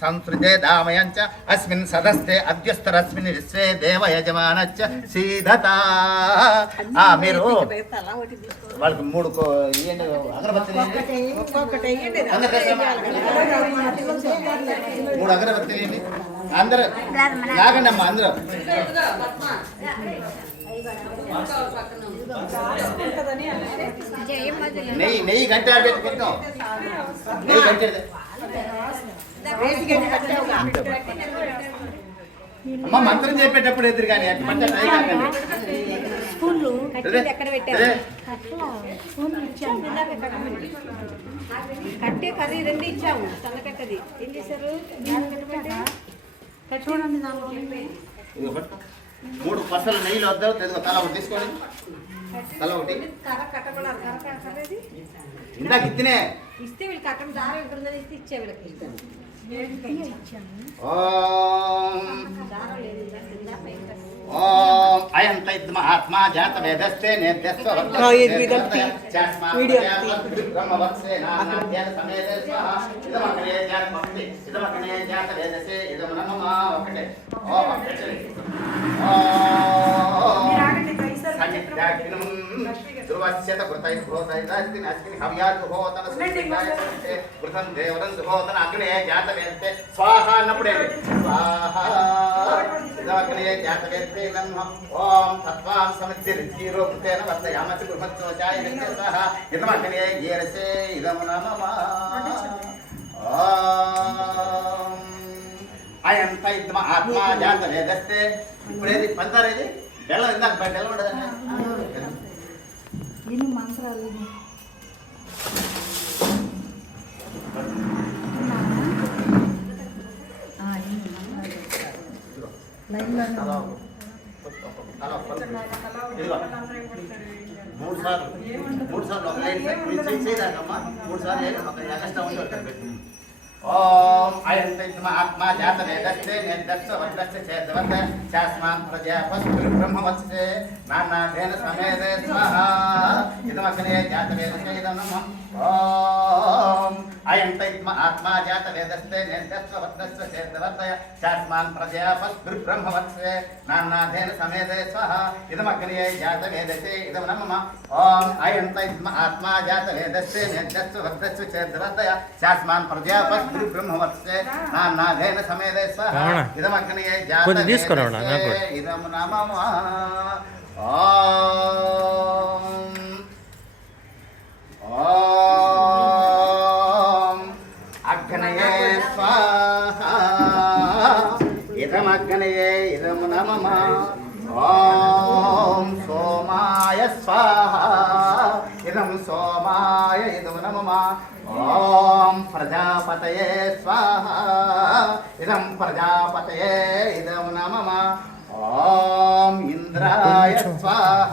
సంస్కృతే దామయంచ అస్మిన్ సదస్తే అద్యస్తరస్మిన్ విశ్వే దేవ యజమానచ్చ సీదత. మీరు వాళ్ళకి 3 ఇవ్వండి అగరబత్తులు, 3 అగరబత్తులు ఇవ్వండి. అందరూ లాగండి అమ్మా, అందరూ నెయ్యి గంట పెట్టాం, నెయ్యి గంట అమ్మ మంత్రం చెప్పేటప్పుడు ఎదురు కానీ కట్టే కర్రీ 2 ఇచ్చాము, సన్నకట్టది ఏం చేశారు? చూడండి 3 పసలు నెయ్యిలో వద్దావు తల ఒకటి తీసుకోండి, తల ఒకటి ఇందాక ఇచ్చినే ఇస్తే వీళ్ళకి అక్కడ దారం ఇక్కడ ఇస్తే ఇచ్చే వీళ్ళకి ఓం అయం తైద్మహాత్మా జాత వేదస్తే నేద్యస్వ బ్రహ్మవత్సే నానాధ్యాన సమేత స్వాహ ఇదమగ్నే జాత భక్తి ఇదమగ్నే జాత వేదసే ఇదమ నమః. ఒకటే ఓం సన్నిధ్యాగ్నం ధ్రువస్యత కృతైర్భూతైరాస్తిన్ అస్మిన్ హవ్యాజుహోతన సుఖితాయతే కృతం దేవరం సుహోతన అగ్నే జాత వేదతే స్వాహ అన్నప్పుడే స్వాహ ఇదమగ్నే జాత వేదతే నమః. ఓం తత్వాం సమితిర్జీరో కృతేన వర్తయామసి బృహత్సోచాయ విద్య స్వాహ ఇదమగ్నే గీరసే ఇదమ నమః. ఓం అయం తైద్మ ఆత్మా జాత వేదస్తే. ఇప్పుడేది పంతారేది బెల్లం, ఇందాక బెల్లం ఉండదండి. నేను మంత్రాలు మూడు సార్లు ఒక లైన్ చేయదాకమ్మా, 3 సార్లు ఒక కష్టం ఉంది. ఓం అయం తైద్మ ఆత్మా జాత వేదస్తే నేద్యస్వ వద్రస్య చేద్వత్ శాస్మాన్ ప్రజాపస్పురి బ్రహ్మవత్సే నానాధేన సమేతే స్వాహ ఇదమగ్నే జాత వేదస్తే ఇదం నమః. ఓం అయం తైద్మ ఆత్మా జాత వేదస్తే నేద్యస్వ వద్రస్య చేద్వత్ శాస్మాన్ ప్రజాపస్పురి బ్రహ్మవత్సే నానాధేన సమేతే స్వాహ ఇదమగ్నే జాత వేదస్తే ఇదం నమః. ఓం అయం తైద్మ ఆత్మా జాత వేదస్తే నేద్యస్వ వద్రస్య చేద్వత్ శాస్మాన్ ప్రజాపస్పురి బ్రహ్మవత్సే నానాధేన సమేతే స్వాహ ఇదమగ్నే జాత వేదస్తే ఇదం నమః. ఓం అగ్నయే స్వాహ ఇదమగ్నయే ఇదం నమః. ఓం సోమాయ స్వాహ ఇదం సోమాయ ఇదం నమః. ఓం ప్రజాపతయే స్వాహ ఇదం ప్రజాపతయే ఇదం నమః. ఓం ఇంద్రాయ స్వాహ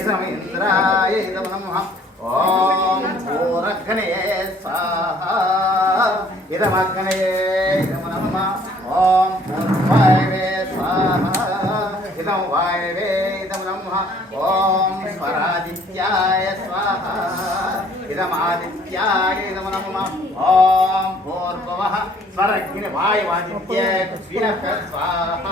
ఇదం ఇంద్రాయ ఇదం నమః. ఓం భూరగ్నయే స్వాహ ఇదమగ్నయే ఇదం నమః. ఓం భూర్వాయవే స్వాహ ఇదం వాయవే ఇదం నమః. ఓం స్వరాదిత్యాయ స్వాహ ఇదమాదిత్యాయ ఇదం నమః. ఓం భూర్భువః స్వరగ్ని వాయువాదిత్యాయ స్వినః స్వాహ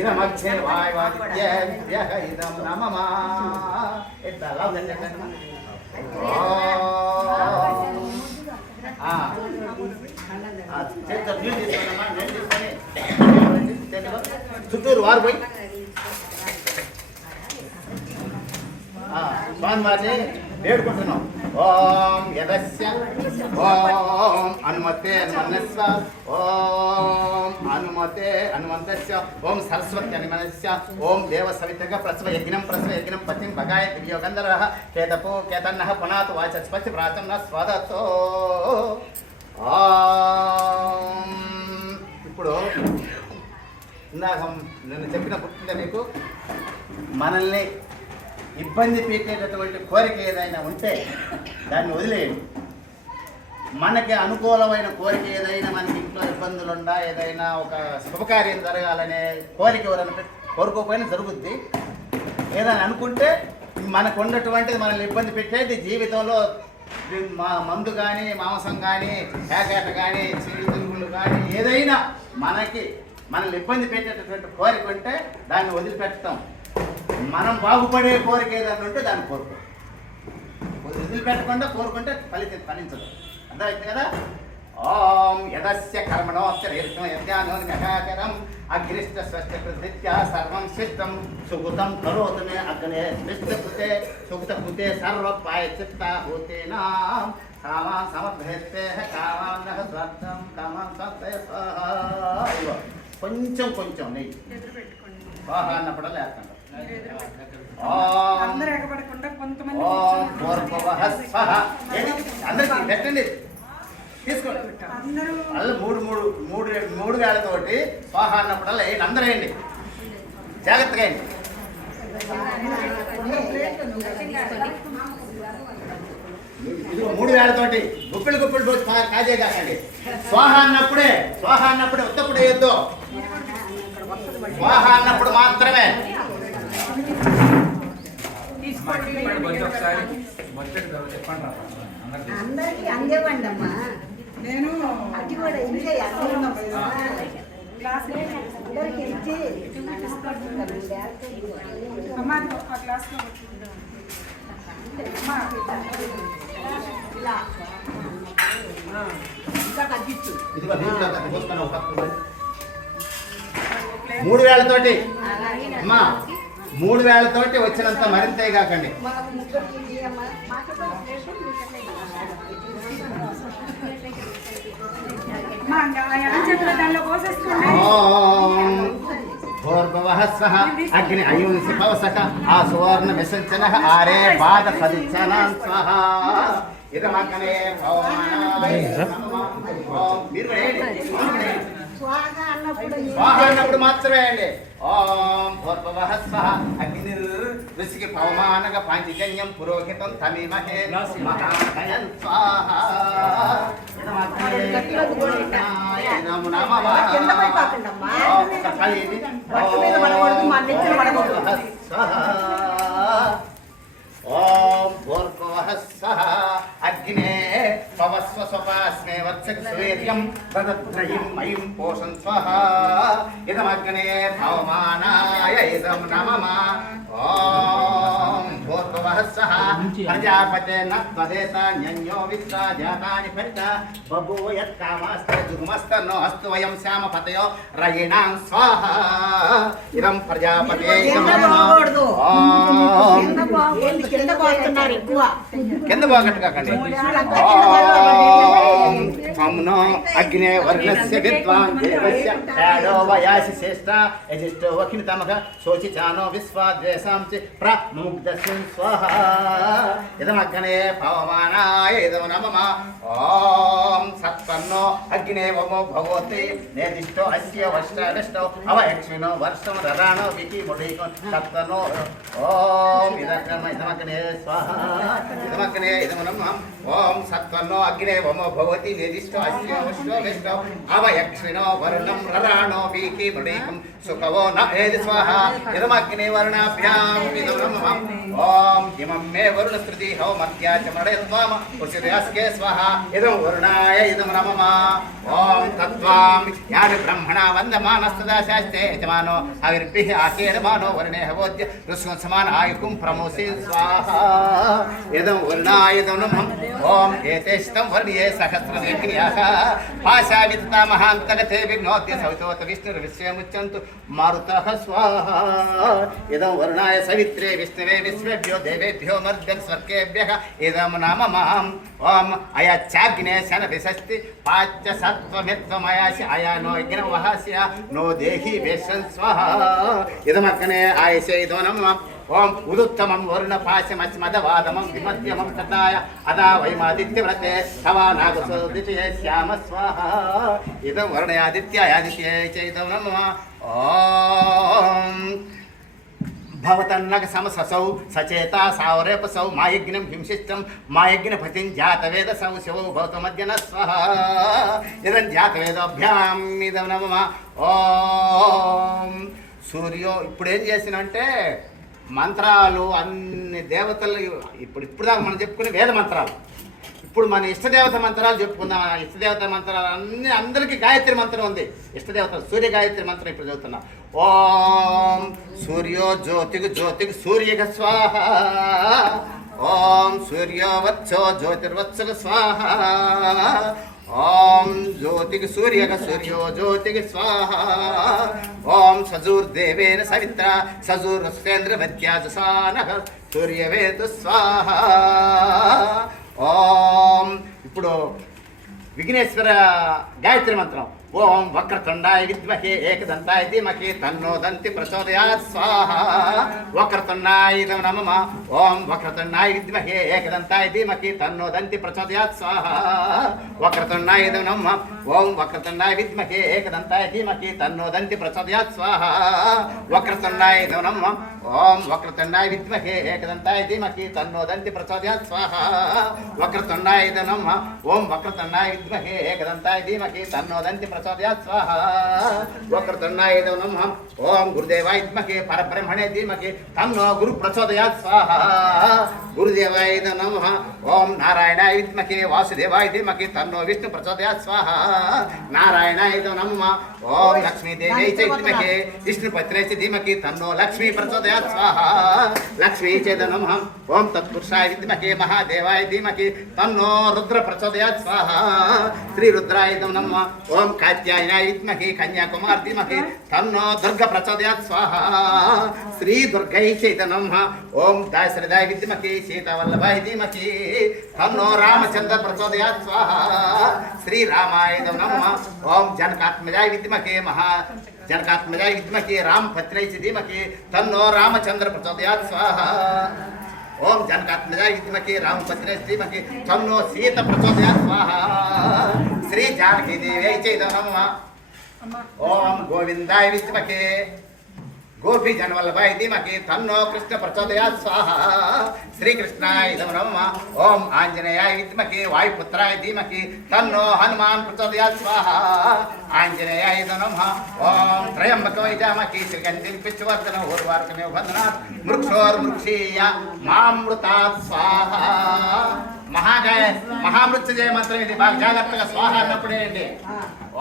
ఇదమగ్నే వాయువాదిత్యాయ ఇదం నమః. ఇట్లా చుట్టూరు వారు పోయి స్వామివారిని వేడుకుంటున్నాం. ఓం యదస్య ఓం అనుమతే అనుమనస్వ ఓం అనుమతే అనుమంతస్య ఓం సరస్వతి అనుమనస్య ఓం దేవ సవితగ ప్రసవ యజ్ఞం పతిం భగాయ దివ్యో గంధర్వః కేతపో కేతన్నః పునాతు వాచస్పతి ప్రాచన్న స్వదతో. ఇప్పుడు ఇందాక నేను చెప్పిన పుట్టిందే మీకు, మనల్ని ఇబ్బంది పెట్టేటటువంటి కోరిక ఏదైనా ఉంటే దాన్ని వదిలేయండి. మనకి అనుకూలమైన కోరిక ఏదైనా, మనకి ఇంట్లో ఇబ్బందులుండా ఏదైనా ఒక శుభకార్యం జరగాలనే కోరిక ఎవరైనా కోరుకోకపోయినా జరుగుద్ది. ఏదైనా అనుకుంటే మనకు ఉన్నటువంటిది మనల్ని ఇబ్బంది పెట్టేది జీవితంలో మందు కానీ మాంసం కానీ ప్యాకెట్ కానీ చీలుగులు కానీ ఏదైనా మనల్ని ఇబ్బంది పెట్టేటటువంటి కోరిక ఉంటే దాన్ని వదిలిపెట్టడం. మనం బాగుపడే కోరిక ఏదైనా ఉంటే దాన్ని కోరుకో. వదిలిపెట్టకుండా కోరుకుంటే ఫలించదు. అర్థమైంది కదా? ఓం యదస్య కర్మణోత్తరీర్థం యజ్ఞానోన్యకాకరం అగ్నిష్ట స్వస్తి ప్రతిత్యా సర్వం సిద్ధం సుకృతం కరోతు మే అగ్నే నిష్ఠకృతే సుకృతకృతే సర్వపాయ చిత్తాహూతేనా కామాన్ సమర్భయతే కామాన్నః స్వార్థం కామాన్ స్వార్థయ స్వాహా. కొంచెం నెయ్యి స్వాహ అన్నప్పుడు లేకుండా అందరికి పెట్టండి, తీసుకోండి. అలా మూడు వేళతోటి స్వాహ అన్నప్పుడల్లా వేయండి, అందరూ వేయండి, జాగ్రత్తగా వేయండి. ఇది 3 వేళతోటి గుప్పిళ్ళు రోజు కాజే కాకండి. స్వాహ అన్నప్పుడే ఉత్తప్పుడు వేయొద్దు. స్వాహ అన్నప్పుడు మాత్రమే. అందరికి అందేవండి అమ్మా. నేను అది కూడా ఇంకే అందరికి ఇచ్చి మూడు వేళతోటి అమ్మా, 3 వేళతోటి వచ్చినంత మరింతే కాకండి. భోర్భవః స్వః అగ్ని అయుంసి పవసక ఆ సువర్ణ విసంచనః ఆరే పాద సదిచ్చనాన్ స్వః. ఇదమగ్నే పవమానాయ మీరు స్వాహ అన్నప్పుడు మాత్రమే అండి. ఓం భోర్భవః స్వః అగ్ని ఋషికి పవమానగ పాంచజన్యం పురోహితం తమీమహే మహాకయం స్వాహ. ఓం భోర్భవః స్వః అగ్నే పవస్వ స్వపాస్మే వర్చక్ సూర్యం తదత్రయం మయం పోషం స్వః. ఇదమగ్నే పవమానాయ ఇదం నమః. ఓం భూర్భువః స్వః ప్రజాపతే నత్వదేతాన్యన్యో విశ్వా జాతాని పరిత బభూవ యత్కామాస్తే దుర్మస్తన్నో అస్తు వయం శ్యామపతయో రయిణాం స్వాహ. ఇదం ప్రజాపతే కింద పోగట్టు కాకండి. అగ్నే వర్ణస్య విద్వాన్ దేవస్య షాడో వయాసి శ్రేష్ఠ యజిష్టో వఖినతమః శోచిచానో విశ్వాద్వేషాంచి ప్రముగ్ధస్మిన్ స్వాహ. ఇదమగ్నే పవమానాయ ఇదం నమః. ఓం సత్పన్నో అగ్నే వమో భగవతి నేదిష్టో అస్య వర్షాగష్టో అవయక్ష్మినో వర్షం రరాణో వికి ముడైకో సత్పన్నో. ఓం ఇదమగ్నే స్వాహ ఇదమగ్నే ఇదం నమః. ఓం సత్పన్నో అగ్నే వమో భగవతి నేదిష్టో అస్య వర్షాగష్టో అవయక్ష్మినో వరుణం రరాణో వికి ముడైకం సుఖవో న ఏది స్వాహ. ఇదమగ్నే వరుణాభ్యాం ఇదం నమః. ఓం ఇమం మే వరుణ స్తృతి హోమత్యా చ మడయత్వామ ఉషిర్యాస్కే స్వాహ. ఇదం వరుణాయ ఇదం నమః. ఓం తత్వాం యాని బ్రహ్మణా వందమానస్తదా శాస్త్రే యజమానో హవిర్భిః ఆసేనమానో వరుణే హవోద్య ఋష్వం సమాన ఆయుకుం ప్రమోసి స్వాహ. ఇదం వరుణాయ ఇదం నమః. ఓం ఏతేష్టం వర్ణ్యే సహస్రమగ్న్యాః పాశావితతా మహాంతగతే విఘ్నోద్య సవితోత విష్ణుర్విశ్వముచ్యంతు మారుతః స్వాహ. ఇదం వరుణాయ సవిత్రే విష్ణవే విశ్వేభ్యో దేవేభ్యో మర్ద్యం స్వర్గేభ్యః ఇదం నమః. ఓం అయచ్చాగ్నే శన విశస్తి పాచ్య సత్వమిత్వమయాసి అయానో యజ్ఞవహస్య నో దేహి వేషం స్వాహ. ఇదమగ్నే ఆయసే ఇదో నమః. ఓం ఉదుత్తమం వరుణ పాశమస్మదవాదమం విమధ్యమం తదాయ అదా వైమాదిత్యవ్రతే తవా నాగసోదితే శ్యామ స్వాహ. ఇదం వరుణయాదిత్యాయాదిత్యే చైతం నమః. ఓం భవతన్నగ సమససౌ సచేతా సావరేపసౌ మాయజ్ఞం హింసిష్టం మాయజ్ఞపతిం జాతవేదసౌ శివౌ భవతమద్యన స్వః. ఇదం జాతవేదోభ్యాం ఇదం నమః. ఓం సూర్యో ఇప్పుడు ఏం చేసినంటే మంత్రాలు అన్ని దేవతలు ఇప్పుడు దాకా మనం చెప్పుకునే వేద మంత్రాలు ఇప్పుడు మన ఇష్టదేవత మంత్రాలు చెప్పుకుందాం. ఆ ఇష్టదేవత మంత్రాలు అన్ని అందరికీ గాయత్రి మంత్రం ఉంది. ఇష్టదేవత సూర్య గాయత్రి మంత్రం ఇప్పుడు చదువుతున్నా. ఓం సూర్యో జ్యోతికి జ్యోతికి సూర్యక స్వాహ. ఓం సూర్యో వత్సో జ్యోతిర్వత్సక స్వాహ. ఓం జ్యోతికి సూర్యక సూర్యో జ్యోతికి స్వాహ. ఓం సజూర్దేవేన సవిత్ర సజూర్వస్వేంద్ర వద్యాజసానః సూర్యవేతు స్వాహ. ఓం ఇప్పుడు విఘ్నేశ్వర గాయత్రి మంత్రం. ఓం వక్రతుండాయ విద్మహే ఏకదంతాయ ధీమహి తన్నో దంతి ప్రచోదయాత్ స్వాహ. వక్రతుండాయ నమః. ఓం వక్రతుండాయ విద్మహే ఏకదంతాయ ధీమహి తన్నో దంతి ప్రచోదయాత్ స్వాహ. వక్రతుండాయ నమః. ఓం వక్రతుండాయ విద్మహే ఏకదంతాయ ధీమహి తన్నో దంతి ప్రచోదయాత్ స్వాహ. వక్రతుండాయ నమః. ఓం వక్రతుండాయ విద్మహే ఏకదంతాయ ధీమహి తన్నో దంతి ప్రచోదయాత్ స్వాహ. వక్రతుండాయ నమః. ఓం వక్రతుండాయ విద్మహే ఏకదంతాయ ధీమహి తన్నో దంతి ప్రచోదయాత్ స్వాహ. వక్రతుండాయ నమః. ఓం గురుదేవాయ విద్మహే పరబ్రహ్మణే ధీమహి తన్నో గురు ప్రచోదయాత్ స్వాహ. గురుదేవాయ నమః. ఓం నారాయణాయ విద్మహే వాసుదేవాయ ధీమహి తన్నో విష్ణు ప్రచోదయాత్ స్వాహ. నారాయణాయ నమః. ఓం లక్ష్మీదేవ్యై చ విద్మహే విష్ణుపత్రే చ ధీమహి తన్నో లక్ష్మీ ప్రచోదయాత్ స్వాహ. లక్ష్మీ చ నమః. ఓం తత్పురుషాయ విద్మహే మహాదేవాయ ధీమహి తన్నో రుద్ర ప్రచోదయాత్ స్వాహ. శ్రీ రుద్రాయ నమః. ఓం కాత్యాయనాయ విద్మహే కన్యాకుమార్ ధీమహి తన్నో దుర్గ ప్రచోదయాత్ స్వాహ. శ్రీ దుర్గై చ నమః. ఓం దాశరథాయ విద్మహే సీతావల్లభాయ ధీమహి తన్నో రామచంద్ర ప్రచోదయాత్ స్వాహ. శ్రీ రామాయ నమః. ఓం జనకాత్మజాయ విద్మహే జనకాత్మజాయ విద్మహే రామపత్రై చ ధీమహి తన్నో రామచంద్ర ప్రచోదయాత్ స్వాహ. ఓం జనకాత్మజాయ విద్మహే రామపత్రై చ ధీమహి తన్నో సీత ప్రచోదయాత్ స్వాహ. శ్రీ జానకీ దేవ్యై చ నమః. ఓం గోవిందాయ విద్మహే గోపీ జనవల్లభాయ ధీమహి తన్నో కృష్ణ ప్రచోదయాత్ స్వాహ. శ్రీకృష్ణాయ నమః. ఓం ఆంజనేయాయ విద్మహే వాయుపుత్రాయ ధీమహి తన్నో హనుమాన్ ప్రచోదయాత్ స్వాహ. ఆంజనేయాయ నమః. ఓం త్రయంబకం యజామహే శ్రీగంధిం పుష్పవర్ధనం ఊర్వారుకమివ బంధనాత్ వృక్షోర్వృక్షీయ మామృతాత్ స్వాహ. మహామృత్యుంజయ మంత్రం ఇది. బాగా జాగ్రత్తగా స్వాహ అన్నప్పుడే అండి.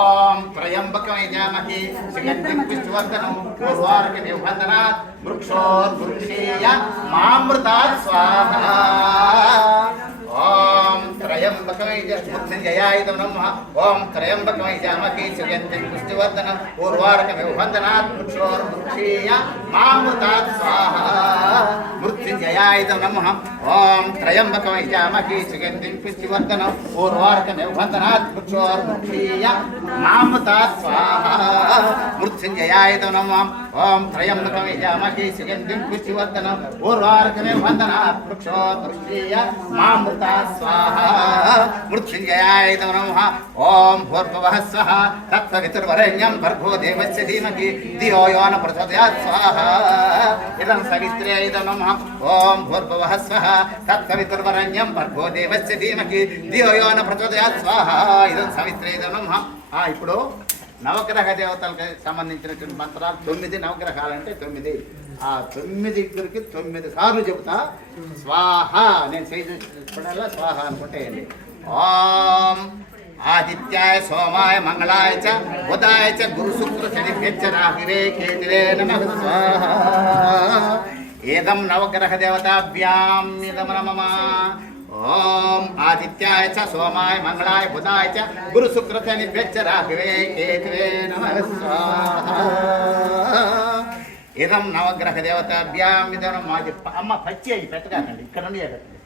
ఓం త్రయంబకం యజామహే సుగంధిం పుష్పవర్ధనం ఊర్వారుకమివ బంధనాత్ వృక్షోర్వృక్షీయ మామృతాత్ స్వాహ. ఓం త్రయంబకం మృత్యుంజయాయ నమః. ఓం త్రయంబకం యజామహే సుగంధిం పుష్పవర్ధనం ఊర్వారుకమివ బంధనాత్ వృక్షోర్వృక్షీయ మామృతాత్ స్వాహ. మృత్యుంజయాయ నమః. ఓం త్రయంబకం యజామహే సుగంధిం పుష్పవర్ధనం ఊర్వారుకమివ బంధనాత్ వృక్షోర్వృక్షీయ మామృతాత్ స్వాహ. మృత్యుంజయాయ నమః. ఓం త్రయంబకం యజామహే సుగంధిం పుష్పవర్ధనం ఊర్వారుకమివ బంధనాత్ వృక్షోర్వృక్షీయ మామృతాత్ స్వాహ. మృత్యుంజయాయ నమః. ఓం భూర్భువః స్వః తత్సవితుర్వరేణ్యం భర్గో దేవస్య ధీమహి ధియో యో న ప్రచోదయాత్ స్వాహ. ఇదం సవిత్రే నమః. ఓం భూర్భువః స్వః తత్సవితుర్వరేణ్యం భర్గో దేవస్య ధీమహి ధియో యో న ప్రచోదయాత్ స్వాహ. ఇదం సవిత్రే నమః. ఇప్పుడు నవగ్రహ దేవతలకు సంబంధించినటువంటి మంత్రాలు 9 నవగ్రహాలు అంటే 9. ఆ 9 9 సార్లు చెబుతా. స్వాహ నేను చేసేటప్పుడల్లా స్వాహ అనుకుంటేయండి. ఓం ఆదిత్యాయ సోమాయ మంగళాయ చ బుధాయ చ గురు శుక్ర శనిభ్యశ్చ రాహువే కేతువే నమః స్వాహ. ఏదం నవగ్రహ దేవతాభ్యాం ఇదం నమః. ఓం ఆదిత్యాయ చ సోమాయ మంగళాయ బుధాయ చ గురు శుక్ర శనిభ్యశ్చ రాహువే కేతువే నమః స్వాహ. ఇదం నవగ్రహ దేవతాభ్యాం ఇదం. మాది అమ్మ పచ్చి అయ్యి పెట్టగాకండి, ఇక్కడ నుండి పెట్టండి.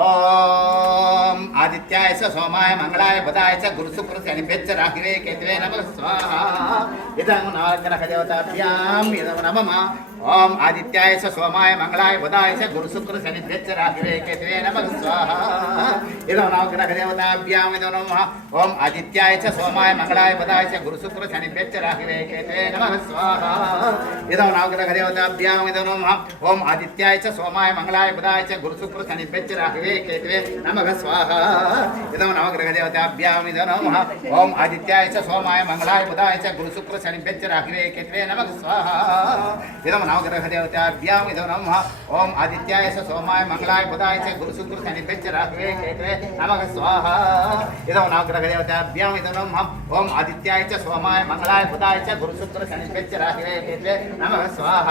ఓం ఆదిత్యాయ చ సోమాయ మంగళాయ బుధాయ చ గురు శుక్ర శనిభ్యశ్చ రాహువే కేతువే నమః స్వాహ. ఇదం నవగ్రహ దేవతాభ్యాం ఇదం నమః. ఓం ఆదిత్యాయ చ సోమాయ మంగళాయ బుధాయ చ గురు శుక్ర శనిభ్యశ్చ రాహువే కేతువే నమః స్వాహ. ఇదం నవగ్రహ దేవతాభ్యాం ఇదం నమః. ఓం ఆదిత్యాయ చ సోమాయ మంగళాయ బుధాయ చ గురు శుక్ర శనిభ్యశ్చ రాహువే కేతువే నమః స్వాహ. ఇదం నవగ్రహ దేవతాభ్యాం ఇదం నమః. ఓం ఆదిత్యాయ చ సోమాయ మంగళాయ బుధాయ చ గురు శుక్ర శనిభ్యశ్చ రాహువే కేతువే నమః స్వాహ. ఇదం నవగ్రహ దేవతాభ్యాం ఇదం నమః. ఓం ఆదిత్యాయ చ సోమాయ మంగళాయ బుధాయ చ గురు శుక్ర శనిభ్యశ్చ రాహువే కేతువే నమః స్వాహ. ఇదం నవగ్రహ దేవతాభ్యాం ఇదో నమః. ఓం ఆదిత్యాయ చ సోమాయ మంగళాయ బుధాయ చ గురు శుక్ర శనిభ్యశ్చ రాహవే కేతవే నమః స్వాహ. ఇదో నవగ్రహ దేవతాభ్యాం ఇదో నమః. ఓం ఆదిత్యాయ చ సోమాయ మంగళాయ బుధాయ చ గురు శుక్ర శనిభ్యశ్చ రాహవే కేతవే నమః స్వాహ.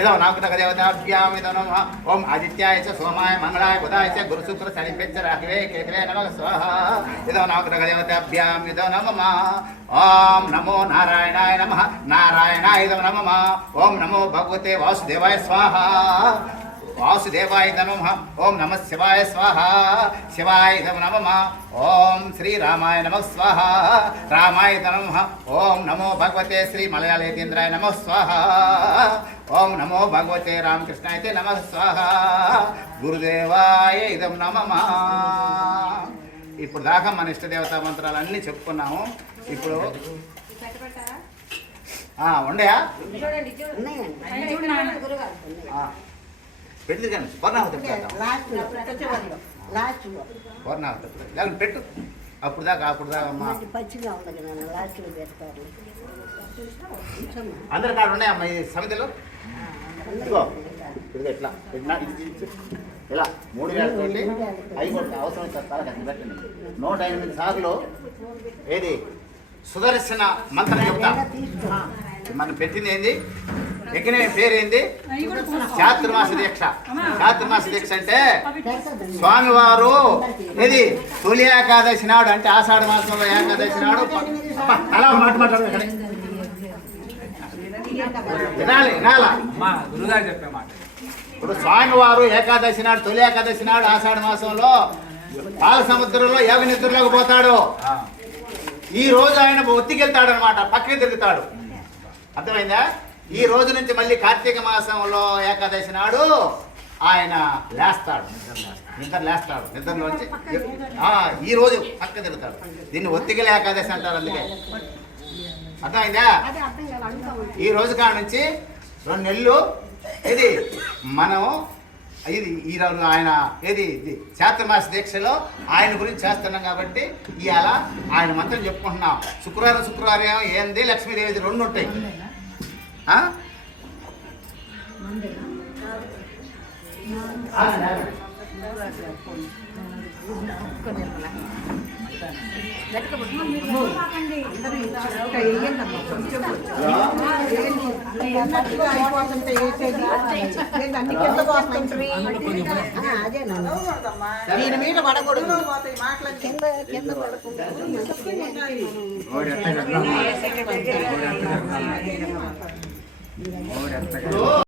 ఇదో నవగ్రహ దేవతాభ్యాం ఇదో నమః. ఓం ఆదిత్యాయ చ సోమాయ మంగళాయ బుధాయ చ గురు శుక్ర శనిభ్యశ్చ రాహవే కేతవే నమః స్వాహ. ఇదో నవగ్రహ దేవతాభ్యాం ఇదో నమః. ఓం నమో నారాయణాయ నమః. నారాయణాయ నమః. ఓం నమో భగవతే వాసుదేవాయ స్వాహ. వాసుదేవాయ నమః. ఓం నమః శివాయ స్వాహ. శివాయ నమః. ఓం శ్రీరామాయ నమః స్వాహ. రామాయ నమః. ఓం నమో భగవతే శ్రీ మలయాళేంద్రాయ నమః స్వాహ. ఓం నమో భగవతే రామకృష్ణాయ నమః స్వాహ. గురుదేవాయ ఇదం నమః. ఇప్పుడు దాకా మన ఇష్టదేవతా మంత్రాలన్నీ చెప్పుకున్నాము. ఇప్పుడు ఉండయా చూడండి ఉన్నాయండి గురుగారు పెట్టి కానీ పూర్ణావతి పూర్ణావతి లేకపోతే పెట్టు. అప్పుడు దాకా అమ్మా పచ్చిగా ఉండదు లాస్ట్లో పెడతారు. అందరి కాడ ఉన్నాయమ్మా ఈ సమితిలో. ఇదిగో ఇదిగో ఇట్లా పెట్టినా ఇలా 3 వేలతోటి అవి కొట్టి అవసరం తలకి పెట్టండి. 108 సార్లు ఏది సుదర్శన మంత్రం చెప్తా. మనం పెట్టింది ఏంది, ఎక్కిన పేరు ఏంది, చాతుర్మాస దీక్ష. చాతుర్మాస దీక్ష అంటే స్వామివారు ఏది తొలి ఏకాదశి నాడు, అంటే ఆషాఢ మాసంలో ఏకాదశి నాడు. అలా మాట్లాడాలి వినాలా. ఇప్పుడు స్వామివారు ఏకాదశి నాడు, తొలి ఏకాదశి నాడు ఆషాఢ మాసంలో పాల సముద్రంలో యోగ నిద్రలోకి పోతాడు. ఈ రోజు ఆయన ఒత్తికెళ్తాడు అనమాట, పక్కకి తిరుగుతాడు. అర్థమైందా? ఈ రోజు నుంచి మళ్ళీ కార్తీక మాసంలో ఏకాదశి నాడు ఆయన లేస్తాడు, నిద్రలోంచి ఈ రోజు పక్క తిరుగుతాడు. దీన్ని ఒత్తిగల ఏకాదశి అంటారు. అందుకే అర్థమైందా? ఈ రోజు కాడ నుంచి 2 నెలలు ఇది మనం ఈ రోజు ఆయన ఏది చాతుర్మాస దీక్షలో ఆయన గురించి చేస్తున్నాం కాబట్టి ఇవాళ ఆయన మంత్రం చెప్పుకుంటున్నాం. శుక్రవారం ఏంది లక్ష్మీదేవిది 2 ఉంటాయి. దీని మీద పడకూడదు, కింద పడకూడదు.